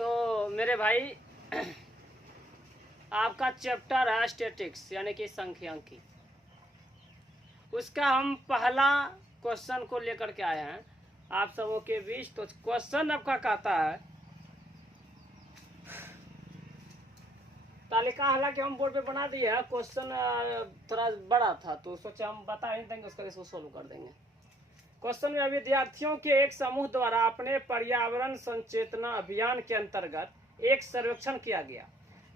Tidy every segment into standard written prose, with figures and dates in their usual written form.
तो मेरे भाई आपका चैप्टर है स्टैटिक्स यानी कि सांख्यिकी। उसका हम पहला क्वेश्चन को लेकर के आए हैं आप सबों के बीच। तो क्वेश्चन आपका कहता है, तालिका हालांकि हम बोर्ड पे बना दिए है, क्वेश्चन थोड़ा बड़ा था तो सोचा हम बता ही देंगे, उसका इसको सोल्व कर देंगे। क्वेश्चन में विद्यार्थियों के एक समूह द्वारा अपने पर्यावरण संचेतना अभियान के अंतर्गत एक सर्वेक्षण किया गया,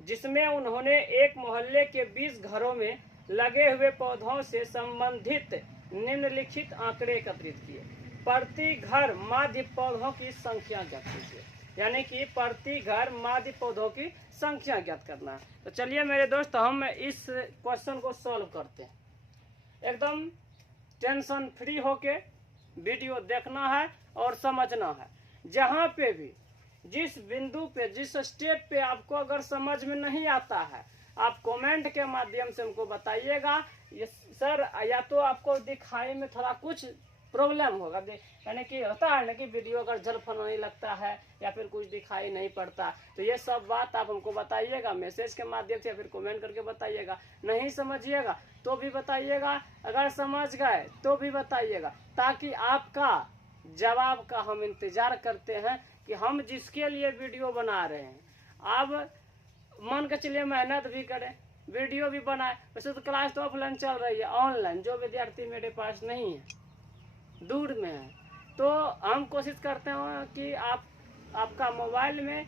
जिसमें उन्होंने एक मोहल्ले के 20 घरों में लगे हुए पौधों से संबंधित निम्नलिखित आंकड़े एकत्रित किए। प्रति घर माध्य पौधों की संख्या ज्ञात कीजिए, यानी कि प्रति घर माध्य पौधों की संख्या ज्ञात करना है। तो चलिए मेरे दोस्त, हम इस क्वेश्चन को सॉल्व करते हैं। एकदम टेंशन फ्री होके वीडियो देखना है और समझना है। जहाँ पे भी जिस बिंदु पे जिस स्टेप पे आपको अगर समझ में नहीं आता है, आप कमेंट के माध्यम से हमको बताइएगा। ये सर या तो आपको दिखाई में थोड़ा कुछ प्रॉब्लम होगा, यानी कि होता है ना कि वीडियो अगर झलफल नहीं लगता है या फिर कुछ दिखाई नहीं पड़ता, तो ये सब बात आप हमको बताइएगा मैसेज के माध्यम से या फिर कमेंट करके बताइएगा। नहीं समझिएगा तो भी बताइएगा, अगर समझ गए तो भी बताइएगा, ताकि आपका जवाब का हम इंतजार करते हैं कि हम जिसके लिए वीडियो बना रहे हैं, आप मन के चलिए मेहनत भी करें, वीडियो भी बनाए। वैसे तो क्लास तो ऑफलाइन चल रही है, ऑनलाइन जो विद्यार्थी मेरे पास नहीं है, दूर में है, तो हम कोशिश करते हैं कि आपका मोबाइल में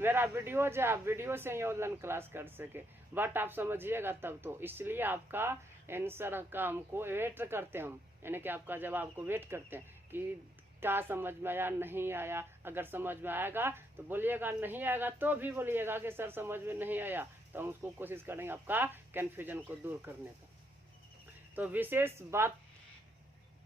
मेरा वीडियो जो आप वीडियो से ही ऑनलाइन क्लास कर सके। बट आप समझिएगा तब तो, इसलिए आपका आंसर का हमको वेट करते हैं हम, यानी कि आपका जवाब को वेट करते हैं कि क्या समझ में आया नहीं आया। अगर समझ में आएगा तो बोलिएगा, नहीं आएगा तो भी बोलिएगा कि सर समझ में नहीं आया, तो हम उसको कोशिश करेंगे आपका कन्फ्यूजन को दूर करने का। तो विशेष बात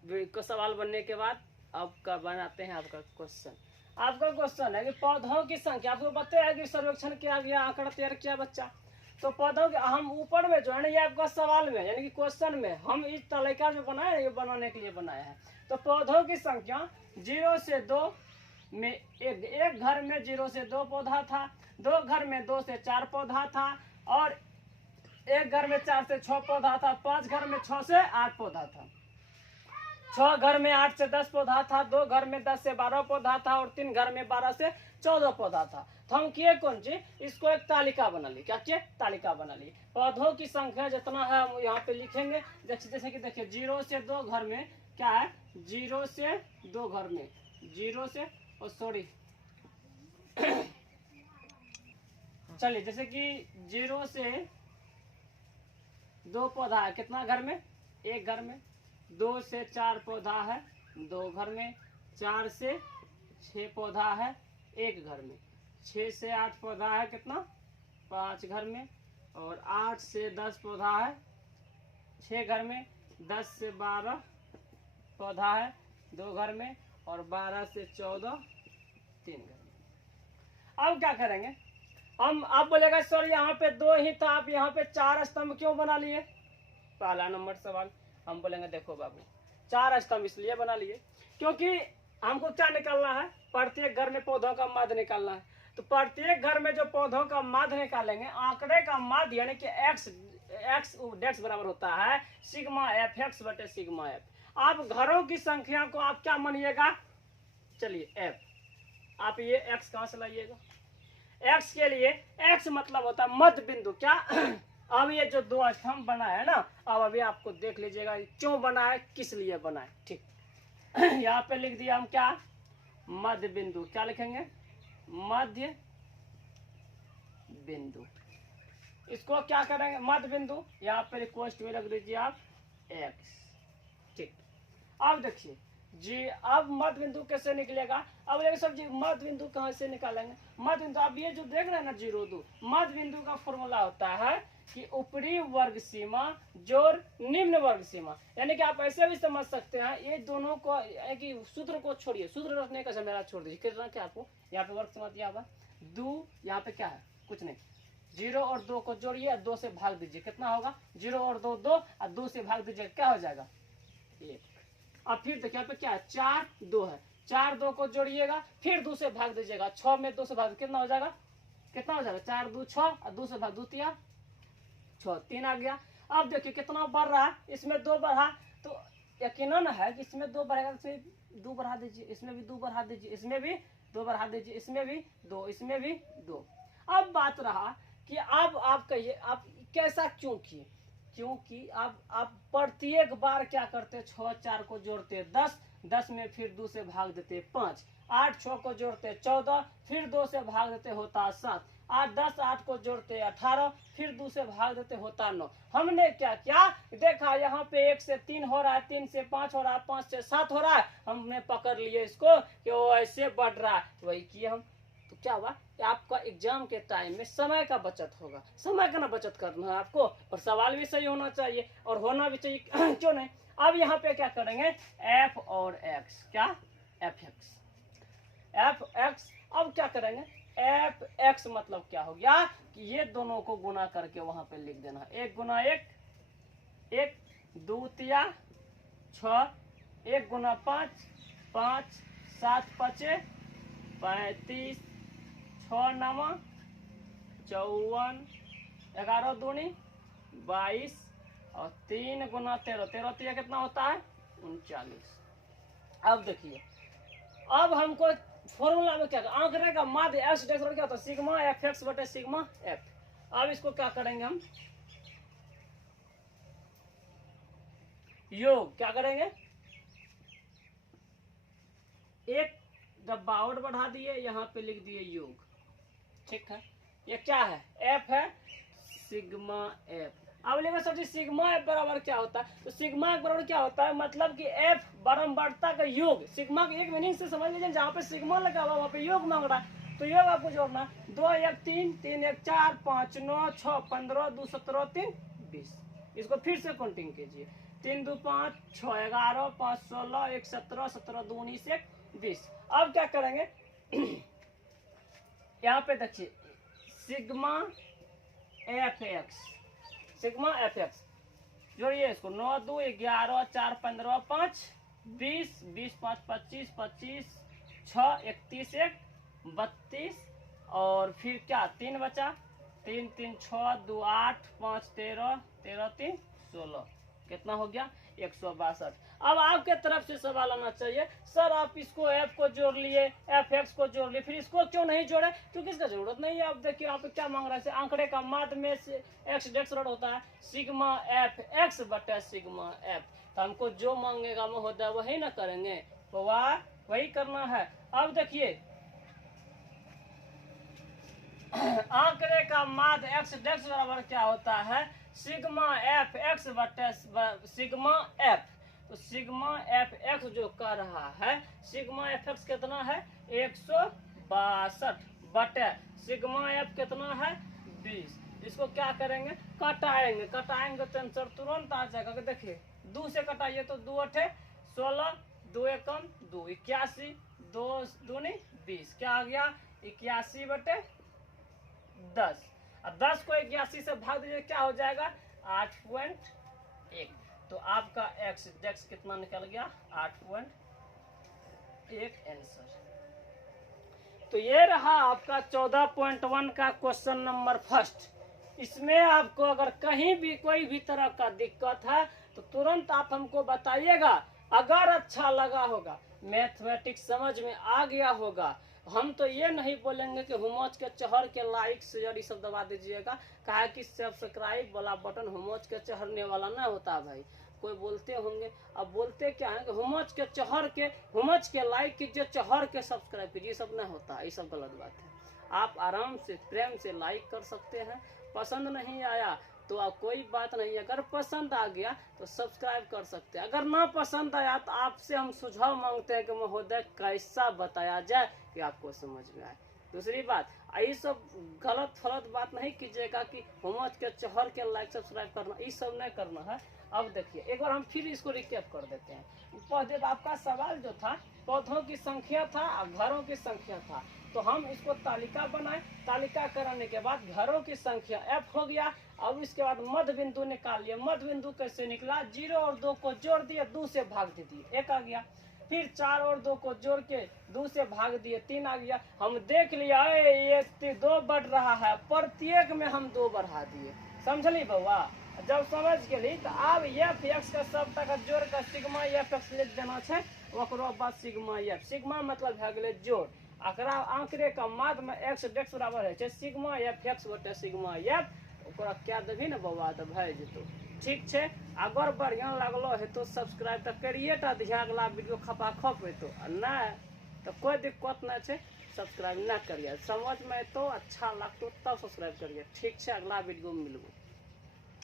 को सवाल बनने के बाद आपका बनाते हैं आपका क्वेश्चन। आपका क्वेश्चन है कि पौधों की संख्या, आपको बताया कि सर्वेक्षण किया गया, आंकड़ा तैयार किया बच्चा। तो पौधों के हम ऊपर में जो है ना, ये आपका सवाल में यानी कि क्वेश्चन में हम इस तालिका जो बनाए ये बनाने के लिए बनाया है। तो पौधों की संख्या 0 से 2 में एक घर में 0 से 2 पौधा था, 2 घर में 2 से 4 पौधा था, और एक घर में 4 से 6 पौधा था, 5 घर में 6 से 8 पौधा था, 6 घर में 8 से 10 पौधा था, 2 घर में 10 से 12 पौधा था, और 3 घर में 12 से 14 पौधा था। तो हम किए कौन चीज, इसको एक तालिका बना ली। क्या किए, तालिका बना ली। पौधों की संख्या जितना है हम यहाँ पे लिखेंगे। जैसे कि देखिए 0 से 2 घर में क्या है, 0 से 2 घर में 0 से सॉरी चलिए जैसे कि 0 से 2 पौधा है कितना घर में, एक घर में। 2 से 4 पौधा है 2 घर में, 4 से 6 पौधा है एक घर में, 6 से 8 पौधा है कितना, 5 घर में, और 8 से 10 पौधा है 6 घर में, 10 से 12 पौधा है 2 घर में, और 12 से 14 3 घर में। अब क्या करेंगे हम, आप बोलेगा सर यहाँ पे 2 ही था, आप यहाँ पे 4 स्तंभ क्यों बना लिए। पहला नंबर सवाल हम बोलेंगे देखो बाबू, 4 स्तंभ इसलिए बना लिए क्योंकि हमको क्या निकालना है, प्रत्येक घर में पौधों का माध्य निकालना है। तो प्रत्येक घर में जो पौधों का माध्य निकालेंगे, आंकड़े का माध्य यानी कि एक्स डेक्स बराबर होता है सिग्मा एफ एक्स बटे सिग्मा एफ। आप घरों की संख्या को आप क्या मानिएगा, चलिए एफ, आप ये एक्स कहां से लाइएगा, एक्स के लिए एक्स मतलब होता है मध्य बिंदु। क्या अब ये जो 2 स्तंभ बना है ना, अब अभी आपको देख लीजिएगा क्यों बना है, किस लिए बना है। ठीक यहाँ पे लिख दिया हम क्या, मध्य बिंदु। क्या लिखेंगे, मध्य बिंदु। इसको क्या करेंगे, मध्य बिंदु यहाँ पे रिक्वेस्ट में रख दीजिए आप एक्स। ठीक, अब देखिए जी, अब मध्य बिंदु कैसे निकलेगा। अब देखिए सर जी मध्य बिंदु कहाँ से निकालेंगे, मध्य बिंदु अब ये जो देख रहे हैं ना 0 2, मध्य बिंदु का फॉर्मूला होता है कि ऊपरी वर्ग सीमा जोड़ निम्न वर्ग सीमा। यानी कि आप ऐसे भी समझ सकते हैं, ये दोनों को कि सूत्र को छोड़िए, सूत्र रखने का झमेला छोड़ दीजिए। कितना क्या आपको यहाँ पे वर्ग सीमा दिया हुआ 2, यहाँ पे क्या है कुछ नहीं, 0 और 2 को जोड़िए, 2 से भाग दीजिए, कितना होगा 0 और 2 2, और 2 से भाग दीजिए क्या हो जाएगा 1। अब फिर देखिए यहाँ पे क्या है 4 2 है, 4 2 को जोड़िएगा, फिर 2 से भाग दीजिएगा, 6 में 2 से भाग कितना हो जाएगा, कितना हो जाएगा, 4 2 6 और 2 से भाग 2 तिया 6, 3 आ गया। अब देखिए कितना बढ़ रहा है, इसमें 2 बढ़ा, तो यकीनन है कि इसमें 2 बढ़ेगा, इसमें 2 बढ़ा दीजिए, इसमें भी 2 बढ़ा दीजिए, इसमें भी 2 बढ़ा दीजिए, इसमें भी 2, इसमें भी 2। अब बात रहा कि अब आप कहिए आप कैसा क्यों किए, क्योंकि आप प्रत्येक बार क्या करते, 6 4 को जोड़ते 10, 10 में फिर 2 से भाग देते 5, 8 6 को जोड़ते 14, फिर 2 से भाग देते होता 7, 8 10 8 को जोड़ते 18, फिर 2 से भाग देते होता 9। हमने क्या किया, देखा यहाँ पे 1 से 3 हो रहा है, 3 से 5 हो रहा है, 5 से 7 हो रहा है, हमने पकड़ लिए इसको कि वो ऐसे बढ़ रहा है, वही किए हम। तो क्या हुआ कि आपका एग्जाम के टाइम में समय का बचत होगा, समय का ना बचत करना है आपको, और सवाल भी सही होना चाहिए और होना भी चाहिए क्यों नहीं। अब यहाँ पे क्या करेंगे, एफ और एक्स, क्या एफ एक्स, एफ एक्स। अब क्या करेंगे, एफ एक्स मतलब क्या हो गया कि ये दोनों को गुना करके वहां पे लिख देना, 1 गुना 1 1, 2 तिया 6, 1 गुना 5 5, 7 5 35, 6 9 54, 11 दूनी 22 और 3 गुना 13, 13 तिया कितना होता है 39। अब देखिए, अब हमको फॉर्मूला में क्या, आंकड़े का माध्य एक्स डेक्स क्या होता है, सिग्मा एफ एक्स बटे सिग्मा एफ। अब इसको क्या करेंगे हम, योग क्या करेंगे, एक डब्बा और बढ़ा दिए, यहाँ पे लिख दिए योग, ठीक है। ये क्या है, एफ है, सिग्मा एफ। अब लेंगे सर जी सिग्मा एफ बराबर क्या होता है, तो सिग्मा एफ बराबर क्या होता है, मतलब कि एफ बारंबारता का योग, सिग्मा के एक मीनिंग से समझ लीजिए, जहाँ पे सिग्मा लगा हुआ वहाँ पे योग मांग रहा है, तो योग आपको जोड़ना 2 1 3 3 1 4 5 9 6 15 2 17 3 20। इसको फिर से काउंटिंग कीजिए, 3 2 5 6 11 5 16 1 17 17 2 19 1 20। अब क्या करेंगे यहाँ पे देखिए sigma F x, sigma F x जोड़िए इसको, 9 2 11 4 15 5 20 20 5 25 25 6 31 1 32 और फिर क्या 3 बचा, 3 3 6 2 8 5 13 13 3 16, कितना हो गया 162। अब आपके तरफ से सवाल आना चाहिए, सर आप इसको एफ को जोड़ लिए, एफ एक्स को जोड़ लिए, फिर इसको क्यों नहीं जोड़े, क्योंकि इसका जरूरत नहीं है। आप देखिए आप क्या मांग रहा है, आंकड़े का माध्य में से एक्स डेक्स होता है सिग्मा एफ एक्स बटे सिग्मा एफ, तो हमको जो मांगेगा महोदय वही ना करेंगे, तो वही करना है। अब देखिए आंकड़े का माध्य एक्स डेक्स बराबर क्या होता है, सिग्मा एफ एक्स बटे सिग्मा एफ। तो सिग्मा एफ एक्स जो कर रहा है, सिग्मा एफ एक्स कितना है 162 बटे सिग्मा एफ कितना है 20। इसको क्या करेंगे, कटाएंगे, कटाएंगे तो आंसर तुरंत आ जाएगा। देखिए 2 से कटाइए तो 2 8 16, 2 1 2 81, 2 दूनी 20, क्या आ गया 81 बटे 10। अब 10 को 81 से भाग दीजिए क्या हो जाएगा 8.1। तो आपका एक्स डेक्स कितना निकल गया 8.1 आंसर। तो ये रहा आपका 14.1 का क्वेश्चन नंबर फर्स्ट। इसमें आपको अगर कहीं भी कोई भी तरह का दिक्कत है तो तुरंत आप हमको बताइएगा। अगर अच्छा लगा होगा, मैथमेटिक्स समझ में आ गया होगा, हम तो ये नहीं बोलेंगे कि होमवर्क के चढ़ के लाइक शेयर ये सब दबा दीजिएगा, कहा कि सब्सक्राइब वाला बटन होमवर्क के चढ़ने वाला ना होता भाई। कोई बोलते होंगे, अब बोलते क्या है कि होमवर्क के चढ़ के होमवर्क के लाइक कीजिए, चढ़ के सब्सक्राइब कीजिए, ये सब नहीं होता, ये सब गलत बात है। आप आराम से प्रेम से लाइक कर सकते हैं, पसंद नहीं आया तो आप कोई बात नहीं, अगर पसंद आ गया तो सब्सक्राइब कर सकते हैं। अगर ना पसंद आया तो आपसे हम सुझाव मांगते हैं कि महोदय कैसा बताया जाए कि आपको समझ में आए। दूसरी बात, ये सब गलत फलत बात नहीं कीजिएगा कि होमवर्क के चढ़ के लाइक सब्सक्राइब करना, ये सब नहीं करना है। अब देखिए एक बार हम फिर इसको रिकैप कर देते हैं। पौधे आपका सवाल जो था पौधों की संख्या था और घरों की संख्या था, तो हम इसको तालिका बनाए, तालिका कराने के बाद घरों की संख्या f हो गया। अब इसके बाद मध्य बिंदु निकालिए, मध्य बिंदु कैसे निकला, 0 और 2 को जोड़ दिए, 2 से भाग दे दिए, 1 आ गया। फिर 4 और 2 को जोड़ के 2 से भाग दिए, 3 आ गया। हम देख लिया ये 2 बढ़ रहा है, प्रत्येक में हम 2 बढ़ा दिए। समझली बउआ? जब समझ गेली तो अब एफ एक्स का सब तक जोड़ के सिग्मा एफ एक्स लिख देना है। ओकरो बाद सिग्मा एफ, सिग्मा मतलब भए गेलै जोड़। एकरा आंकड़े का माध्य में एक्स डेक्स बराबर है सिग्मा एफ एक्स बटे सिग्मा एफ। ओकरा क्या देबी ना बउआ तो भए जेतो। ठीक है, अगर बढ़िया लगलो है तो सब्सक्राइब तो करिए टा दिया, अगला वीडियो खपा खप हेतु, नहीं तो कोई दिक्कत नहीं है, सब्सक्राइब ना करिए। समझ में तो अच्छा लगतो तब सब्सक्राइब करिए। ठीक है, अगला वीडियो में मिलबो।